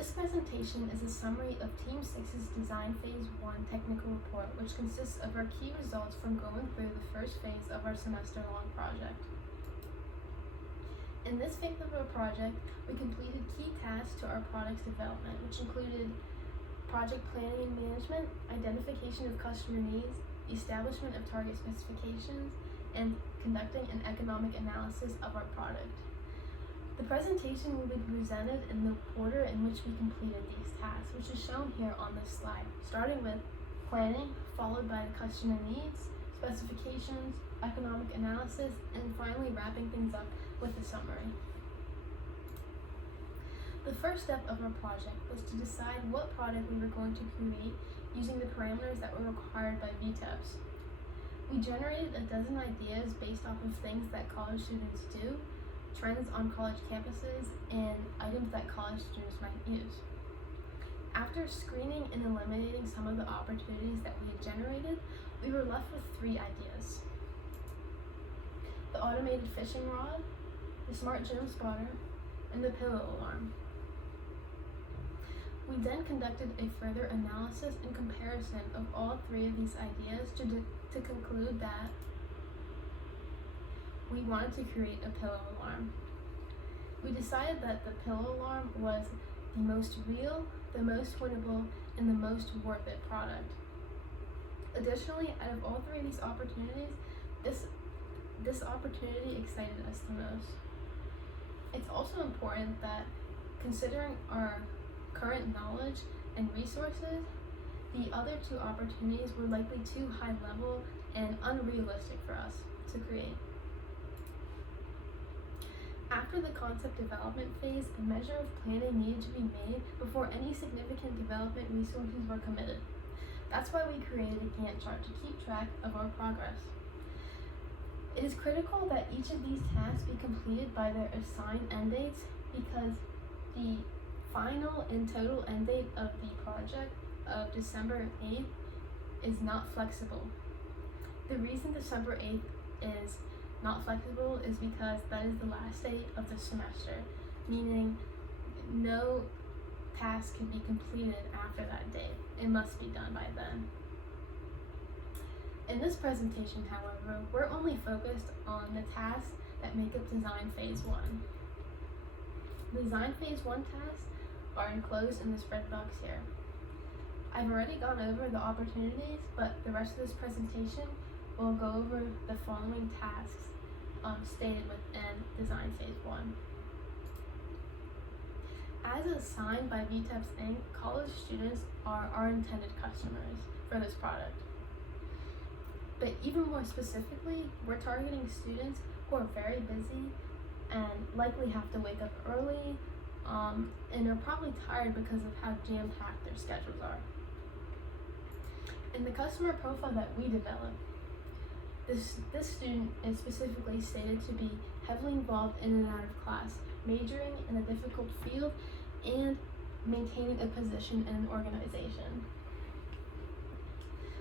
This presentation is a summary of Team 6's Design Phase 1 technical report, which consists of our key results from going through the first phase of our semester-long project. In this phase of our project, we completed key tasks to our product's development, which included project planning and management, identification of customer needs, the establishment of target specifications, and conducting an economic analysis of our product. The presentation will be presented in the order in which we completed these tasks, which is shown here on this slide, starting with planning, followed by the customer needs, specifications, economic analysis, and finally wrapping things up with a summary. The first step of our project was to decide what product we were going to create using the parameters that were required by VTEPs. We generated a dozen ideas based off of things that college students do, trends on college campuses, and items that college students might use. After screening and eliminating some of the opportunities that we had generated, we were left with 3 ideas: the automated fishing rod, the smart gym spotter, and the pillow alarm. We then conducted a further analysis and comparison of all 3 of these ideas to conclude that we wanted to create a pillow alarm. We decided that the pillow alarm was the most real, the most winnable, and the most worth it product. Additionally, out of all 3 of these opportunities, this opportunity excited us the most. It's also important that, considering our current knowledge and resources, the other 2 opportunities were likely too high level and unrealistic for us to create. After the concept development phase, a measure of planning needed to be made before any significant development resources were committed. That's why we created a Gantt chart to keep track of our progress. It is critical that each of these tasks be completed by their assigned end dates because the final and total end date of the project of December 8th is not flexible. The reason December 8th is not flexible is because that is the last date of the semester, meaning no task can be completed after that date. It must be done by then. In this presentation, however, we're only focused on the tasks that make up Design Phase 1. The Design Phase 1 tasks are enclosed in this red box here. I've already gone over the opportunities, but the rest of this presentation will go over the following tasks stated within Design Phase 1. As assigned by VTEPs Inc., college students are our intended customers for this product. But even more specifically, we're targeting students who are very busy and likely have to wake up early and are probably tired because of how jam-packed their schedules are. In the customer profile that we developed, this student is specifically stated to be heavily involved in and out of class, majoring in a difficult field, and maintaining a position in an organization.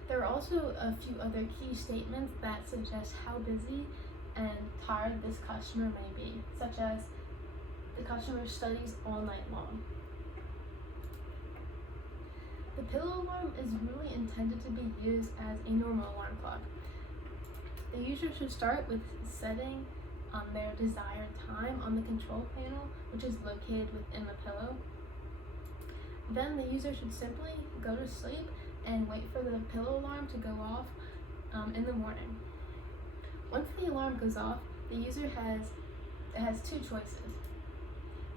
There are also a few other key statements that suggest how busy and tired this customer may be, such as the customer studies all night long. The pillow alarm is really intended to be used as a normal alarm clock. The user should start with setting their desired time on the control panel, which is located within the pillow. Then the user should simply go to sleep and wait for the pillow alarm to go off in the morning. Once the alarm goes off, the user has 2 choices.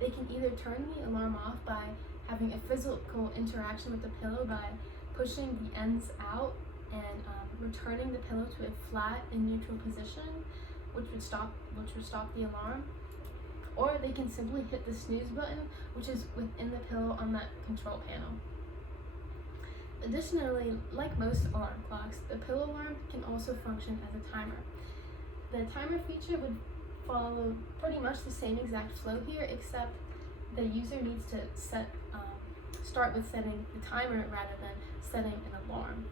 They can either turn the alarm off by having a physical interaction with the pillow by pushing the ends out and returning the pillow to a flat and neutral position, which would stop the alarm, or they can simply hit the snooze button, which is within the pillow on that control panel. Additionally, like most alarm clocks, the pillow alarm can also function as a timer. The timer feature would follow pretty much the same exact flow here, except the user needs to start with setting the timer rather than setting an alarm.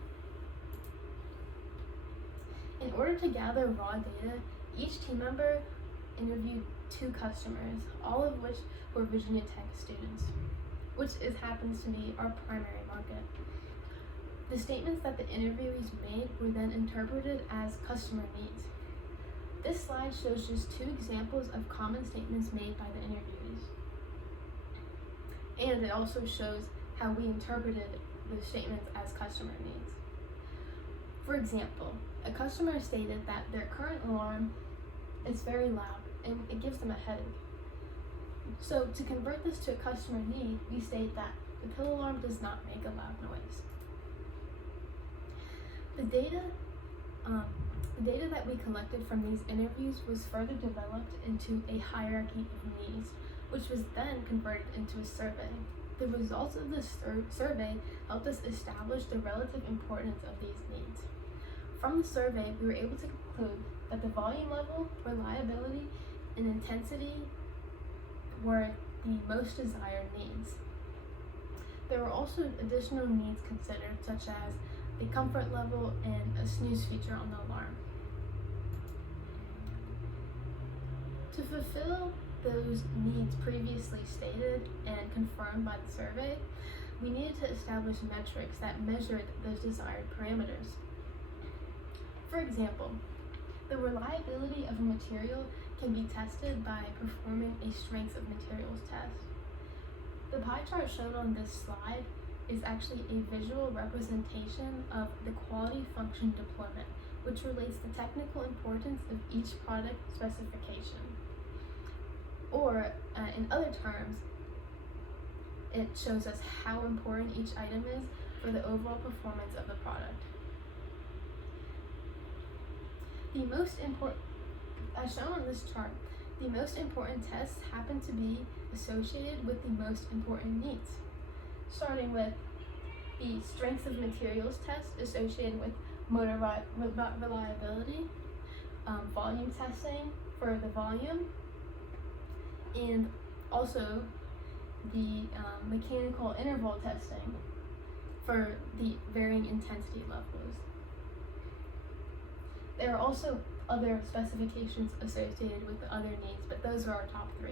In order to gather raw data, each team member interviewed 2 customers, all of which were Virginia Tech students. which happens to be our primary market. The statements that the interviewees made were then interpreted as customer needs. This slide shows just 2 examples of common statements made by the interviewees. And it also shows how we interpreted the statements as customer needs. For example, a customer stated that their current alarm is very loud and it gives them a headache. So to convert this to a customer need, we state that the pill alarm does not make a loud noise. The data that we collected from these interviews was further developed into a hierarchy of needs, which was then converted into a survey. The results of this survey helped us establish the relative importance of these needs. From the survey, we were able to conclude that the volume level, reliability, and intensity were the most desired needs. There were also additional needs considered, such as the comfort level and a snooze feature on the alarm. To fulfill those needs previously stated and confirmed by the survey, we needed to establish metrics that measured those desired parameters. For example, the reliability of a material can be tested by performing a strength of materials test. The pie chart shown on this slide is actually a visual representation of the quality function deployment, which relates the technical importance of each product specification. Or, in other terms, it shows us how important each item is for the overall performance of the product. The most important, as shown on this chart, the most important tests happen to be associated with the most important needs, starting with the strength of materials test associated with motor reliability, volume testing for the volume, and also the mechanical interval testing for the varying intensity levels. There are also other specifications associated with the other needs, but those are our top 3.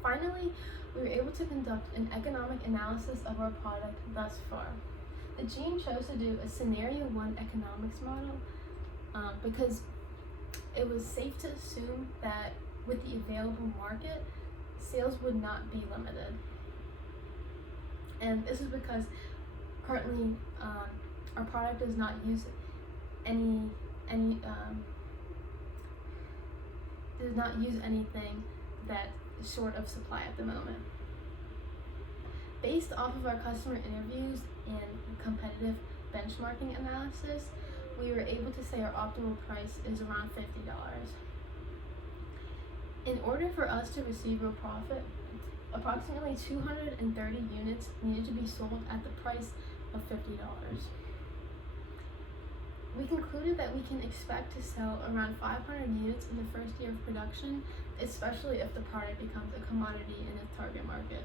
Finally, we were able to conduct an economic analysis of our product thus far. The team chose to do a scenario 1 economics model because it was safe to assume that with the available market, sales would not be limited. And this is because currently our product does not use anything that is short of supply at the moment. Based off of our customer interviews and competitive benchmarking analysis, we were able to say our optimal price is around $50. In order for us to receive real profit, approximately 230 units needed to be sold at the price of $50. We concluded that we can expect to sell around 500 units in the first year of production, especially if the product becomes a commodity in its target market.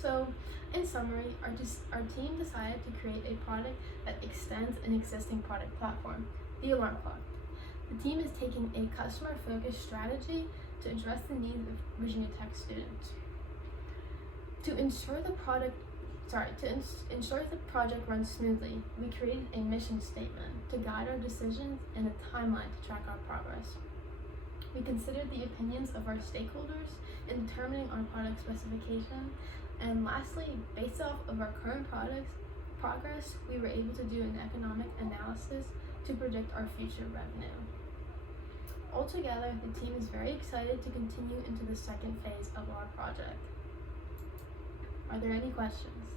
So, in summary, our team decided to create a product that extends an existing product platform, the alarm clock. The team is taking a customer-focused strategy to address the needs of Virginia Tech students. To ensure the project runs smoothly, we created a mission statement to guide our decisions and a timeline to track our progress. We considered the opinions of our stakeholders in determining our product specification, and lastly, based off of our current progress, we were able to do an economic analysis to predict our future revenue. Altogether, the team is very excited to continue into the second phase of our project. Are there any questions?